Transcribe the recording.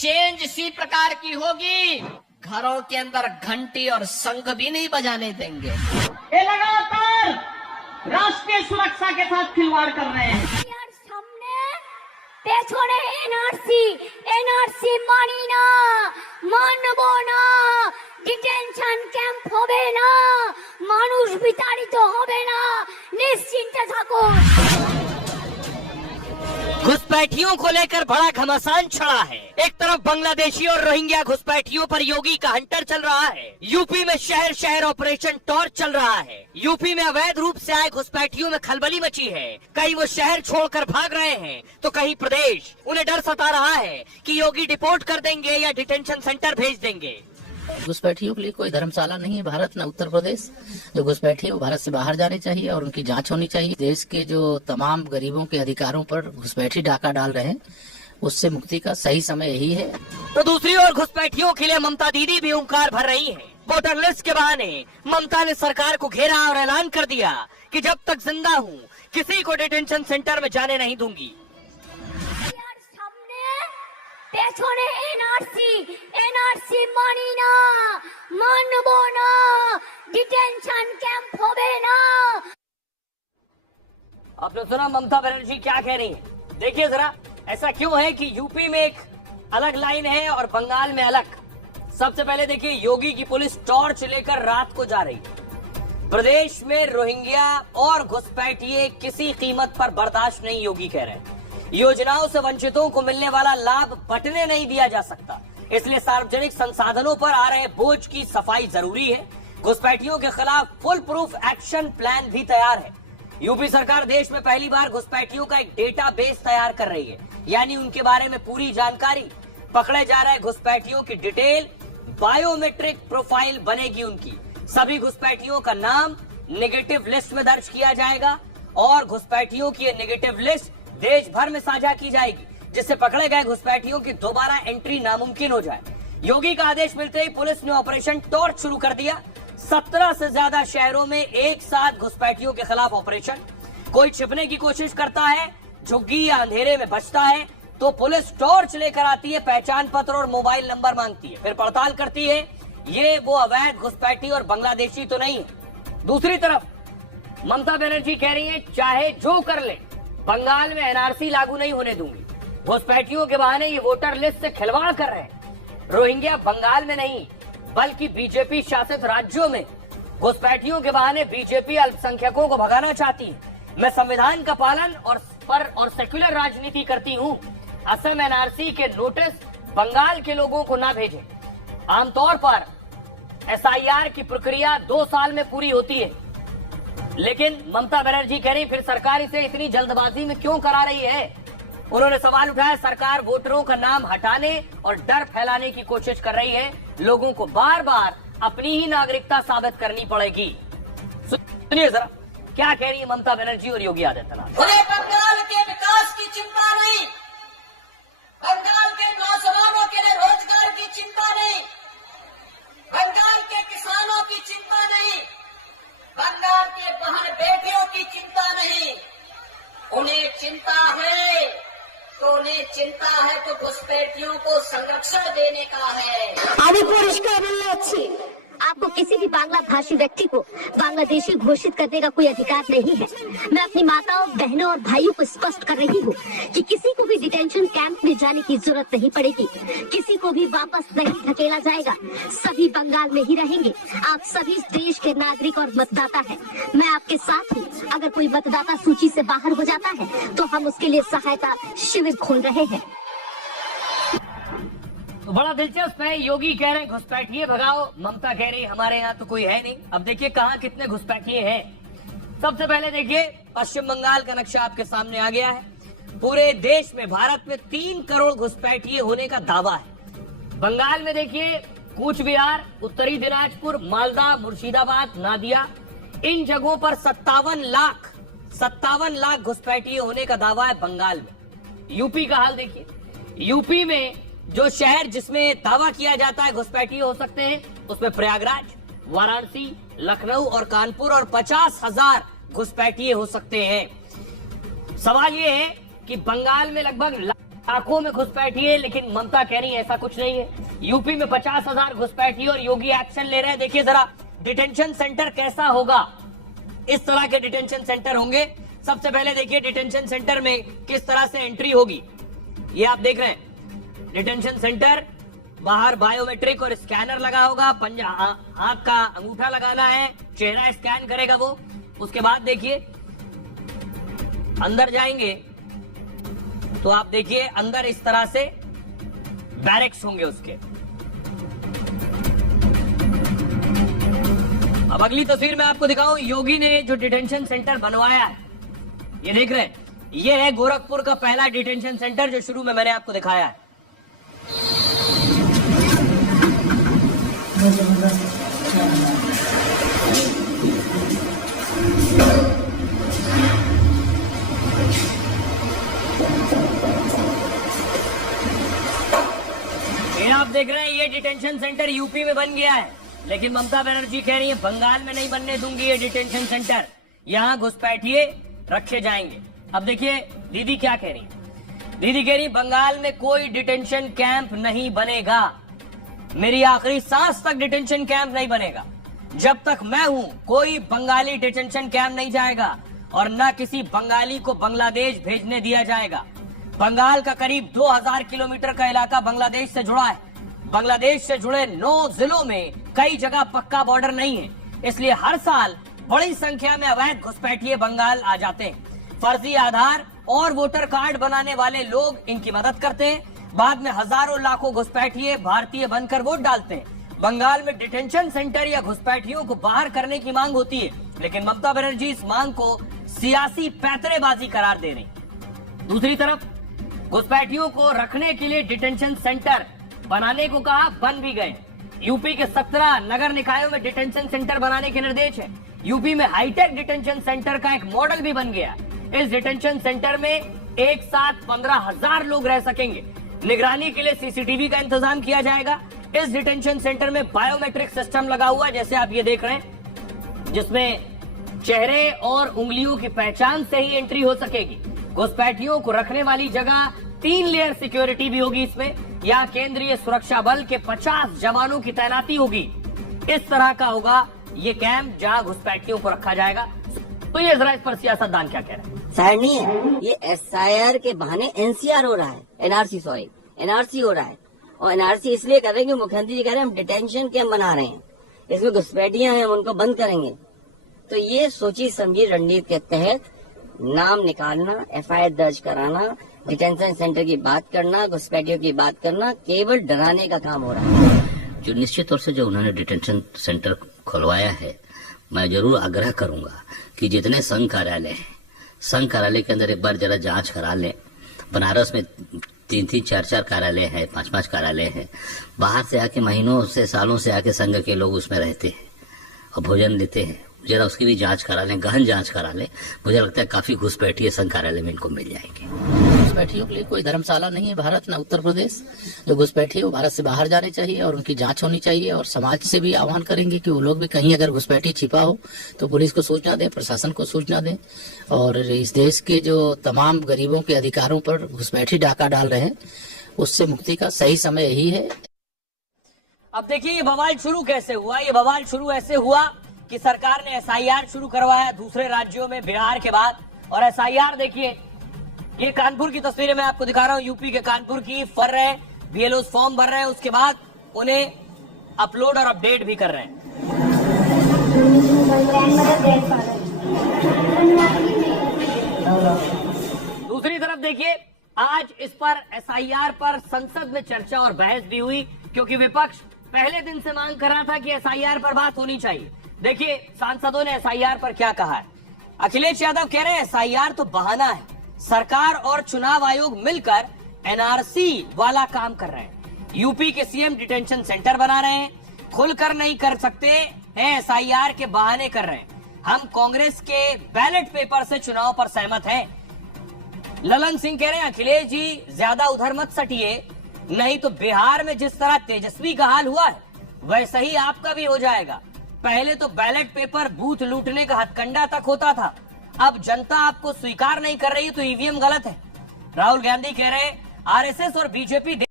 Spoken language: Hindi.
चेंज इसी प्रकार की होगी, घरों के अंदर घंटी और शंख भी नहीं बजाने देंगे। ये लगातार राष्ट्रीय सुरक्षा के साथ खिलवाड़ कर रहे हैं। সামনে পেছনে এনআরসি মানি না, মানব না, ডিটেনশন ক্যাম্প হবে না, মানুষ বিতাড়িত হবে না, নিশ্চিন্তে থাকুন। घुसपैठियों को लेकर बड़ा घमासान छड़ा है। एक तरफ बांग्लादेशी और रोहिंग्या घुसपैठियों पर योगी का हंटर चल रहा है। यूपी में शहर शहर ऑपरेशन टॉर्च चल रहा है। यूपी में अवैध रूप से आए घुसपैठियों में खलबली मची है। कहीं वो शहर छोड़कर भाग रहे हैं तो कहीं प्रदेश। उन्हें डर सता रहा है कि योगी डिपोर्ट कर देंगे या डिटेंशन सेंटर भेज देंगे। घुसपैठियों के लिए कोई धर्मशाला नहीं है भारत न उत्तर प्रदेश। जो घुसपैठी है वो भारत से बाहर जाने चाहिए और उनकी जांच होनी चाहिए। देश के जो तमाम गरीबों के अधिकारों पर घुसपैठी डाका डाल रहे हैं, उससे मुक्ति का सही समय यही है। तो दूसरी ओर घुसपैठियों के लिए ममता दीदी भी हुंकार भर रही है। वोटर लिस्ट के बहाने ममता ने सरकार को घेरा और ऐलान कर दिया कि जब तक जिंदा हूँ किसी को डिटेंशन सेंटर में जाने नहीं दूंगी। পেছনে এনআরসি মানি না, মানব না, ডিটেনশন ক্যাম্প হবে না। आपने सुना ममता बनर्जी क्या कह रही है। देखिए जरा ऐसा क्यों है कि यूपी में एक अलग लाइन है और बंगाल में अलग। सबसे पहले देखिए योगी की पुलिस टॉर्च लेकर रात को जा रही है। प्रदेश में रोहिंग्या और घुसपैठिए किसी कीमत पर बर्दाश्त नहीं, योगी कह रहे हैं। योजनाओं से वंचितों को मिलने वाला लाभ बंटने नहीं दिया जा सकता, इसलिए सार्वजनिक संसाधनों पर आ रहे बोझ की सफाई जरूरी है। घुसपैठियों के खिलाफ फुल प्रूफ एक्शन प्लान भी तैयार है। यूपी सरकार देश में पहली बार घुसपैठियों का एक डेटाबेस तैयार कर रही है, यानी उनके बारे में पूरी जानकारी। पकड़े जा रहे घुसपैठियों की डिटेल, बायोमेट्रिक प्रोफाइल बनेगी उनकी। सभी घुसपैठियों का नाम नेगेटिव लिस्ट में दर्ज किया जाएगा और घुसपैठियों की नेगेटिव लिस्ट देश भर में साझा की जाएगी, जिससे पकड़े गए घुसपैठियों की दोबारा एंट्री नामुमकिन हो जाए। योगी का आदेश मिलते ही पुलिस ने ऑपरेशन टॉर्च शुरू कर दिया। 17 से ज्यादा शहरों में एक साथ घुसपैठियों के खिलाफ ऑपरेशन। कोई छिपने की कोशिश करता है, झुग्गी या अंधेरे में बचता है तो पुलिस टॉर्च लेकर आती है, पहचान पत्र और मोबाइल नंबर मांगती है, फिर पड़ताल करती है ये वो अवैध घुसपैठी और बांग्लादेशी तो नहीं है। दूसरी तरफ ममता बनर्जी कह रही है चाहे जो कर ले, बंगाल में एनआरसी लागू नहीं होने दूंगी। घुसपैठियों के बहाने ये वोटर लिस्ट से खिलवाड़ कर रहे हैं। रोहिंग्या बंगाल में नहीं बल्कि बीजेपी शासित राज्यों में घुसपैठियों के बहाने बीजेपी अल्पसंख्यकों को भगाना चाहती है। मैं संविधान का पालन और सेक्युलर राजनीति करती हूँ। असम एनआरसी के नोटिस बंगाल के लोगों को ना भेजें। आमतौर पर एसआईआर की प्रक्रिया 2 साल में पूरी होती है, लेकिन ममता बनर्जी कह रही फिर सरकार इसे इतनी जल्दबाजी में क्यों करा रही है। उन्होंने सवाल उठाया सरकार वोटरों का नाम हटाने और डर फैलाने की कोशिश कर रही है। लोगों को बार बार अपनी ही नागरिकता साबित करनी पड़ेगी। सुनिए जरा क्या कह रही है ममता बनर्जी और योगी आदित्यनाथ। उन्हें बंगाल के विकास की चिंता नहीं, बंगाल के नौजवानों के लिए रोजगार की चिंता नहीं, बंगाल के किसानों की चिंता नहीं, बंगाल के बहन बेटियों की चिंता नहीं। उन्हें चिंता है तो घुसपैठियों को संरक्षण देने का है। আমি পরিষ্কার বলে যাচ্ছি, आपको किसी भी बांग्ला भाषी व्यक्ति को बांग्लादेशी घोषित करने का कोई अधिकार नहीं है। मैं अपनी माताओं, बहनों और भाइयों को स्पष्ट कर रही हूँ कि किसी को भी डिटेंशन कैंप में जाने की जरूरत नहीं पड़ेगी, किसी को भी वापस नहीं धकेला जाएगा। सभी बंगाल में ही रहेंगे। आप सभी देश के नागरिक और मतदाता हैं। मैं आपके साथ हूँ। अगर कोई मतदाता सूची से बाहर हो जाता है तो हम उसके लिए सहायता शिविर खोल रहे हैं। तो बड़ा दिलचस्प है, योगी कह रहे हैं घुसपैठिए भगाओ, ममता कह रही हमारे यहाँ तो कोई है नहीं। अब देखिए कहाँ कितने घुसपैठिए हैं। सबसे पहले देखिए पश्चिम बंगाल का नक्शा आपके सामने आ गया है। पूरे देश में भारत में 3 करोड़ घुसपैठिए होने का दावा है। बंगाल में देखिए कूच बिहार, उत्तरी दिनाजपुर, मालदा, मुर्शिदाबाद, नादिया, इन जगहों पर 57 लाख घुसपैठिए होने का दावा है बंगाल में। यूपी का हाल देखिए, यूपी में जो शहर जिसमें दावा किया जाता है घुसपैठिए हो सकते हैं, उसमें प्रयागराज, वाराणसी, लखनऊ और कानपुर, और 50,000 घुसपैठिए हो सकते हैं। सवाल ये है कि बंगाल में लगभग आंखों में घुसपैठी है, लेकिन ममता कह रही है ऐसा कुछ नहीं है। यूपी में 50,000 घुसपैठी और योगी एक्शन ले रहे हैं। देखिए जरा डिटेंशन सेंटर कैसा होगा, इस तरह के डिटेंशन सेंटर होंगे। सबसे पहले देखिए डिटेंशन सेंटर में किस तरह से एंट्री होगी, ये आप देख रहे हैं। डिटेंशन सेंटर बाहर बायोमेट्रिक और स्कैनर लगा होगा, आंख का अंगूठा लगाना है, चेहरा स्कैन करेगा वो। उसके बाद देखिए अंदर जाएंगे तो आप देखिए अंदर इस तरह से बैरक्स होंगे उसके। अब अगली तस्वीर में आपको दिखाऊं, योगी ने जो डिटेंशन सेंटर बनवाया है, ये देख रहे हैं, ये है गोरखपुर का पहला डिटेंशन सेंटर जो शुरू में मैंने आपको दिखाया है। ये आप देख रहे हैं, ये डिटेंशन सेंटर यूपी में बन गया है, लेकिन ममता बनर्जी कह रही है बंगाल में नहीं बनने दूंगी ये डिटेंशन सेंटर, यहाँ घुसपैठिए रखे जाएंगे। अब देखिए दीदी क्या कह रही है। दीदी कह रही बंगाल में कोई डिटेंशन कैंप नहीं बनेगा, मेरी आखिरी सांस तक डिटेंशन कैंप नहीं बनेगा। जब तक मैं हूं कोई बंगाली डिटेंशन कैंप नहीं जाएगा और न किसी बंगाली को बांग्लादेश भेजने दिया जाएगा। बंगाल का करीब 2000 किलोमीटर का इलाका बांग्लादेश से जुड़ा है। बांग्लादेश से जुड़े 9 जिलों में कई जगह पक्का बॉर्डर नहीं है, इसलिए हर साल बड़ी संख्या में अवैध घुसपैठिए बंगाल आ जाते हैं। फर्जी आधार और वोटर कार्ड बनाने वाले लोग इनकी मदद करते हैं, बाद में हजारों लाखों घुसपैठिए भारतीय बनकर वोट डालते हैं। बंगाल में डिटेंशन सेंटर या घुसपैठियों को बाहर करने की मांग होती है, लेकिन ममता बनर्जी इस मांग को सियासी पैतरेबाजी करार दे रही। दूसरी तरफ घुसपैठियों को रखने के लिए डिटेंशन सेंटर बनाने को कहा, बन भी गए। यूपी के 17 नगर निकायों में डिटेंशन सेंटर बनाने के निर्देश है। यूपी में हाईटेक डिटेंशन सेंटर का एक मॉडल भी बन गया। इस डिटेंशन सेंटर में एक साथ 15,000 लोग रह सकेंगे। निगरानी के लिए सीसीटीवी का इंतजाम किया जाएगा। इस डिटेंशन सेंटर में बायोमेट्रिक सिस्टम लगा हुआ है, जैसे आप ये देख रहे हैं, जिसमें चेहरे और उंगलियों की पहचान से ही एंट्री हो सकेगी। घुसपैठियों को रखने वाली जगह 3 लेयर सिक्योरिटी भी होगी इसमें। यहाँ केंद्रीय सुरक्षा बल के 50 जवानों की तैनाती होगी। इस तरह का होगा ये कैंप जहाँ घुसपैठियों को रखा जाएगा। तो ये जरा इस पर सियासतदान क्या कह रहे हैं। सर नहीं है, ये SIR के बहाने NCR हो रहा है, NRC हो रहा है। और NRC इसलिए कर रहे हैं कि मुख्यमंत्री जी कह रहे हैं हम डिटेंशन कैंप बना रहे हैं, इसमें घुसपैठियां हैं हम उनको बंद करेंगे। तो ये सोची समझी रणनीति के तहत नाम निकालना, FIR दर्ज कराना, डिटेंशन सेंटर की बात करना, घुसपैठियों की बात करना, केवल डराने का काम हो रहा है। जो निश्चित तौर से जो उन्होंने डिटेंशन सेंटर खुलवाया है, मैं जरूर आग्रह करूंगा कि जितने संघ कार्यालय हैं, संघ कार्यालय के अंदर एक बार जरा जांच करा लें। बनारस में 3-3, 4-4 कार्यालय हैं, 5-5 कार्यालय हैं। बाहर से आके महीनों से सालों से आके संघ के लोग उसमें रहते हैं और भोजन लेते हैं। जरा उसकी भी जांच करा लें, गहन जांच करा लें। मुझे लगता है काफी घुसपैठिए संघ कार्यालय में इनको मिल जाएंगे। घुसपैठियों के लिए कोई धर्मशाला नहीं है भारत न उत्तर प्रदेश। जो घुसपैठी वो भारत से बाहर जाने चाहिए और उनकी जांच होनी चाहिए। और समाज से भी आह्वान करेंगे कि वो लोग भी कहीं अगर घुसपैठी छिपा हो तो पुलिस को सूचना दें, प्रशासन को सूचना दें। और इस देश के जो तमाम गरीबों के अधिकारों पर घुसपैठी डाका डाल रहे हैं, उससे मुक्ति का सही समय यही है। अब देखिए ये बवाल शुरू कैसे हुआ। ये बवाल शुरू ऐसे हुआ कि सरकार ने SIR शुरू करवाया दूसरे राज्यों में बिहार के बाद। और SIR देखिए, ये कानपुर की तस्वीरें मैं आपको दिखा रहा हूँ, यूपी के कानपुर की। भर रहे हैं, BLOs फॉर्म भर रहे हैं, उसके बाद उन्हें अपलोड और अपडेट भी कर रहे हैं। दूसरी तरफ देखिए, आज इस पर SIR पर संसद में चर्चा और बहस भी हुई, क्योंकि विपक्ष पहले दिन से मांग कर रहा था कि SIR पर बात होनी चाहिए। देखिए सांसदों ने SIR पर क्या कहा है। अखिलेश यादव कह रहे हैं SIR तो बहाना है, सरकार और चुनाव आयोग मिलकर NRC वाला काम कर रहे हैं। यूपी के CM डिटेंशन सेंटर बना रहे हैं, खुलकर नहीं कर सकते हैं, SIR के बहाने कर रहे हैं। हम कांग्रेस के बैलेट पेपर से चुनाव पर सहमत हैं। ललन सिंह कह रहे हैं अखिलेश जी ज्यादा उधर मत सटिए, नहीं तो बिहार में जिस तरह तेजस्वी का हाल हुआ है वैसा ही आपका भी हो जाएगा। पहले तो बैलेट पेपर बूथ लूटने का हथकंडा तक होता था, अब जनता आपको स्वीकार नहीं कर रही तो EVM गलत है। राहुल गांधी कह रहे हैं आरएसएस और बीजेपी